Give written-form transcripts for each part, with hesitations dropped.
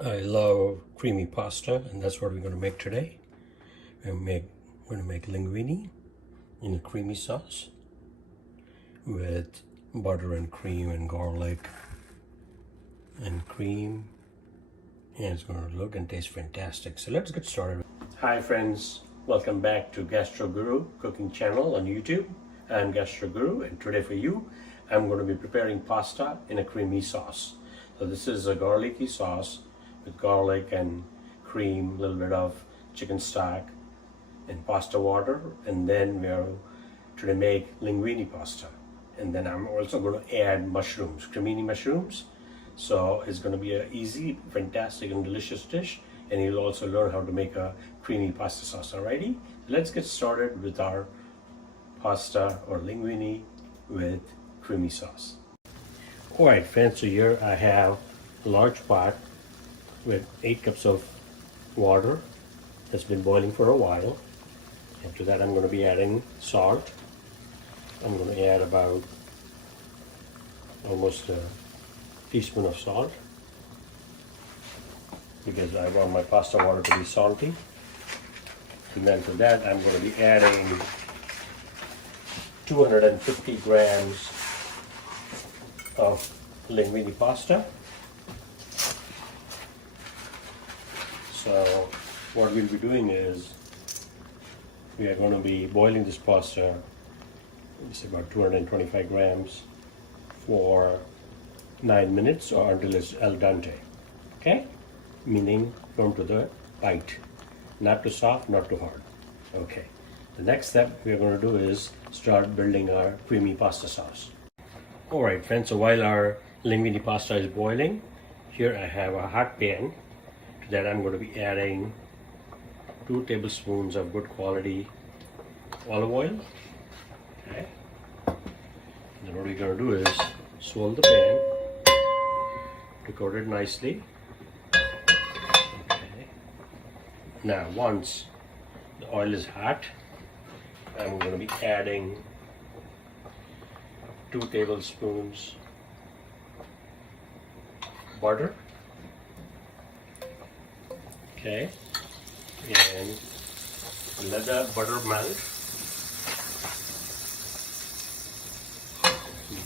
I love creamy pasta, and that's what we're going to make today. We're going to make linguine in a creamy sauce with butter and cream and garlic and cream, and it's going to look and taste fantastic. So let's get started. Hi friends, welcome back to Gastro Guru cooking channel on YouTube. I'm Gastro Guru, and today for you I'm going to be preparing pasta in a creamy sauce. So this is a garlicky sauce with garlic and cream, a little bit of chicken stock and pasta water, and then we're today make linguine pasta. And then I'm also going to add mushrooms, Cremini mushrooms. So it's going to be an easy, fantastic and delicious dish, and you'll also learn how to make a creamy pasta sauce. Alrighty, let's get started with our pasta or linguine with creamy sauce. Alright friends, so here I have a large pot with 8 cups of water that's been boiling for a while. And to that I'm going to be adding salt. I'm going to add about almost a teaspoon of salt because I want my pasta water to be salty. And then to that I'm going to be adding 250 grams of linguine pasta. So what we'll be doing is we are going to be boiling this pasta, it's about 225 grams, for 9 minutes or until it's al dente. Okay? Meaning firm to the bite. Not too soft, not too hard. Okay. The next step we are going to do is start building our creamy pasta sauce. Alright friends, so while our linguine pasta is boiling, here I have a hot pan. To that I'm going to be adding 2 tablespoons of good quality olive oil. Okay. And then what we're going to do is swirl the pan to coat it nicely. Okay. Now once the oil is hot, I'm going to be adding 2 tablespoons butter. Okay, and let the butter melt.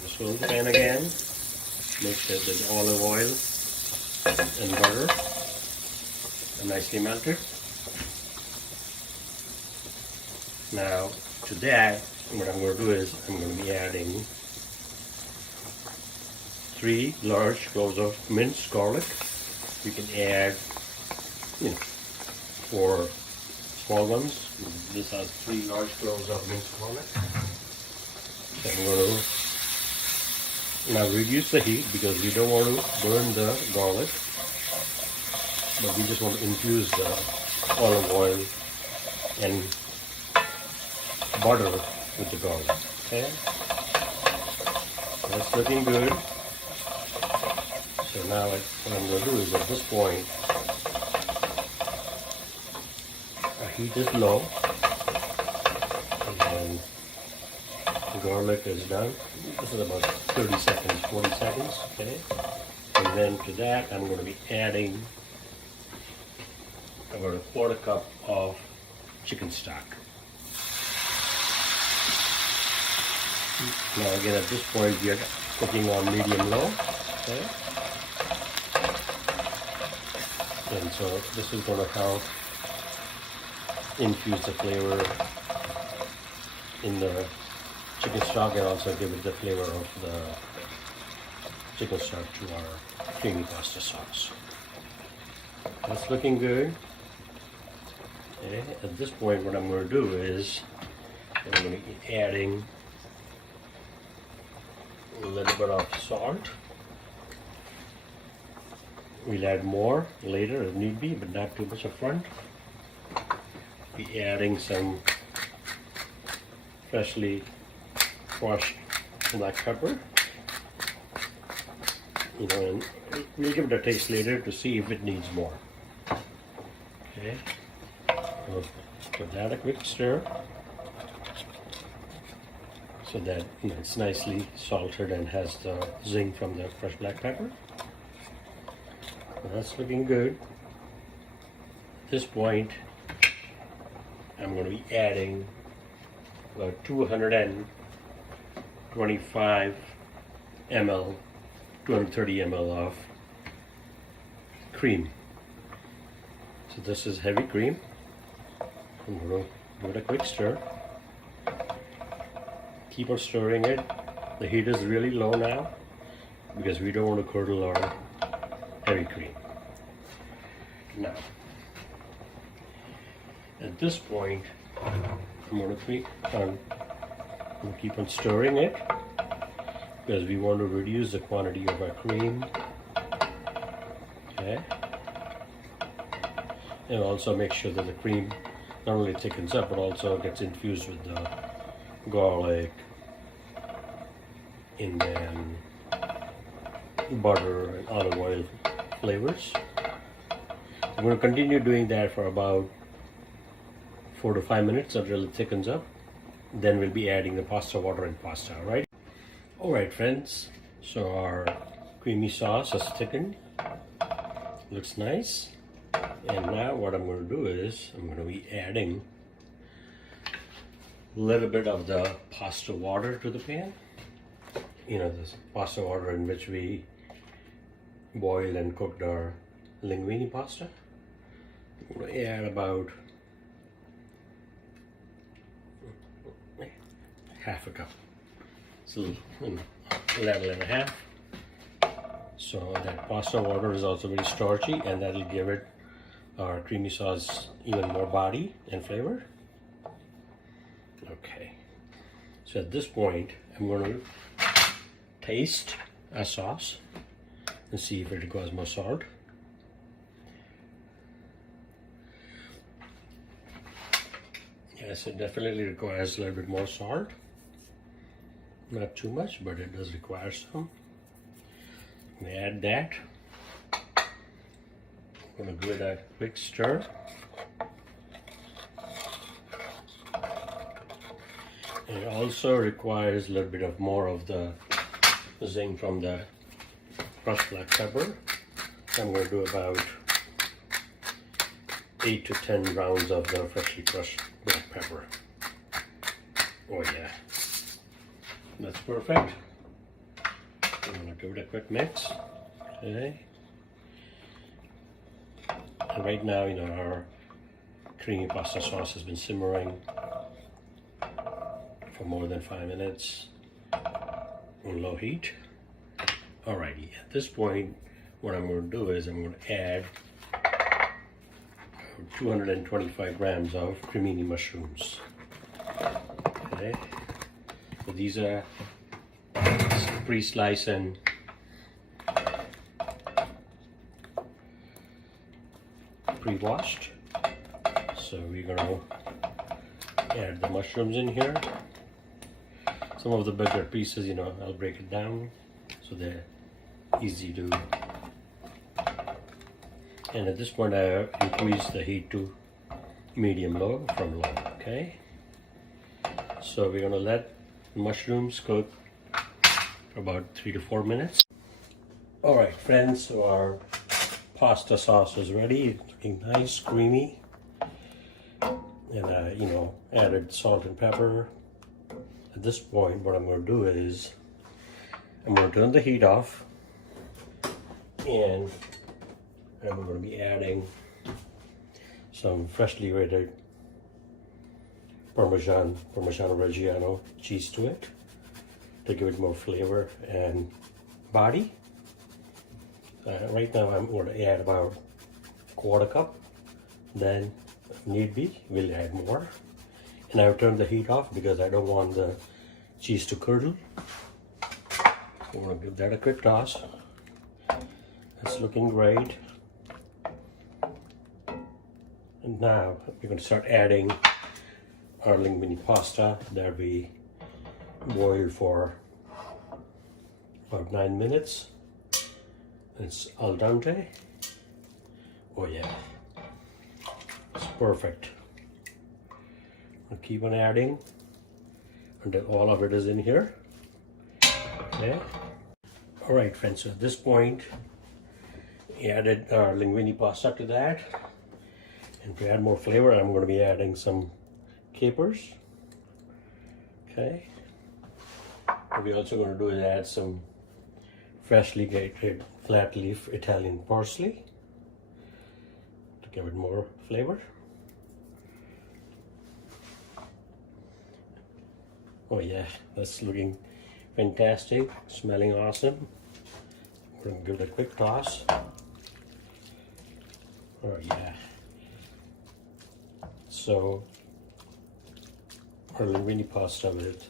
Swirl the pan again. Make sure that the olive oil and butter are nicely melted. Now to that, what I'm going to do is I'm going to be adding 3 large cloves of minced garlic. You can add 4 small ones. This has 3 large cloves of minced garlic. So I'm going to now reduce the heat because we don't want to burn the garlic, but we just want to infuse the olive oil and butter with the garlic. Okay, that's looking good. So now what I'm going to do is at this point, our heat is low and the garlic is done. This is about 30 seconds, 40 seconds, okay? And then to that I'm going to be adding about a 1/4 cup of chicken stock. Now again at this point we are cooking on medium low, okay? And so this is going to help infuse the flavor in the chicken stock and also give it the flavor of the chicken stock to our creamy pasta sauce. That's looking good. Okay. At this point what I'm going to do is I'm going to be adding a little bit of salt. We'll add more later if need be, but not too much up front. Be adding some freshly crushed black pepper. And we'll give it a taste later to see if it needs more. Okay. We'll give that a quick stir so that it's nicely salted and has the zing from the fresh black pepper. That's looking good. At this point, I'm going to be adding about 225 ml, 230 ml of cream. So this is heavy cream. I'm going to give it a quick stir. Keep on stirring it. The heat is really low now because we don't want to curdle our heavy cream. Now, at this point, I'm going to keep on stirring it because we want to reduce the quantity of our cream. Okay, and also make sure that the cream not only thickens up but also gets infused with the garlic and then butter and olive oil flavors. I'm going to continue doing that for about 4 to 5 minutes until it thickens up. Then we'll be adding the pasta water and pasta, right? Alright friends, so our creamy sauce has thickened. Looks nice. And now what I'm going to do is I'm going to be adding a little bit of the pasta water to the pan. You know, this pasta water in which we boiled and cooked our linguine pasta. I'm going to add about half a cup. So, a level and a half. So that pasta water is also very starchy, and that'll give it our creamy sauce even more body and flavor. Okay. So at this point, I'm going to taste our sauce and see if it requires more salt. Yes, it definitely requires a little bit more salt. Not too much, but it does require some. We add that. I'm going to give it a quick stir. And it also requires a little bit of more of the zing from the crushed black pepper. I'm going to do about 8 to 10 rounds of the freshly crushed black pepper. Oh yeah, that's perfect. I'm going to give it a quick mix. Okay. And right now, you know, our creamy pasta sauce has been simmering for more than 5 minutes on low heat. Alrighty, at this point, what I'm going to do is I'm going to add 225 grams of Cremini mushrooms. Okay, so these are pre-sliced and pre-washed. So we're going to add the mushrooms in here. Some of the bigger pieces, you know, I'll break it down so they're easy to. And at this point, I increase the heat to medium-low from low. Okay. So we're going to let mushrooms cook for about 3 to 4 minutes. All right, friends. So our pasta sauce is ready. It's looking nice, creamy, and you know, added salt and pepper. At this point, what I'm going to do is I'm going to turn the heat off, and I'm going to be adding some freshly grated Parmesan Reggiano cheese to it to give it more flavor and body. Right now I'm going to add about 1/4 cup. Then if need be, we'll add more. And I've turned the heat off because I don't want the cheese to curdle. I'm going to give that a quick toss. It's looking great. And now we're going to start adding our linguine pasta that we boiled for about 9 minutes. It's al dente. Oh yeah, it's perfect. I'll keep on adding until all of it is in here. Okay. All right, friends. So at this point, added our linguine pasta to that. And to add more flavor, I'm going to be adding some capers. Okay. What we're also going to do is add some freshly grated flat leaf Italian parsley to give it more flavor. Oh yeah, that's looking fantastic, smelling awesome. We're going to give it a quick toss. Oh yeah. So our linguine pasta with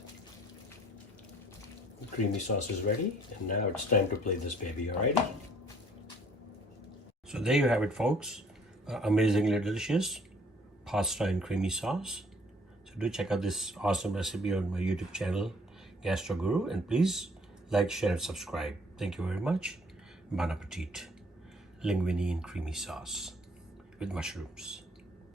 creamy sauce is ready, and now it's time to plate this baby. Alrighty. So there you have it, folks. Amazingly delicious pasta and creamy sauce. So do check out this awesome recipe on my YouTube channel, Gastro Guru, and please like, share, and subscribe. Thank you very much. Bon appetit. Linguine and creamy sauce with mushrooms.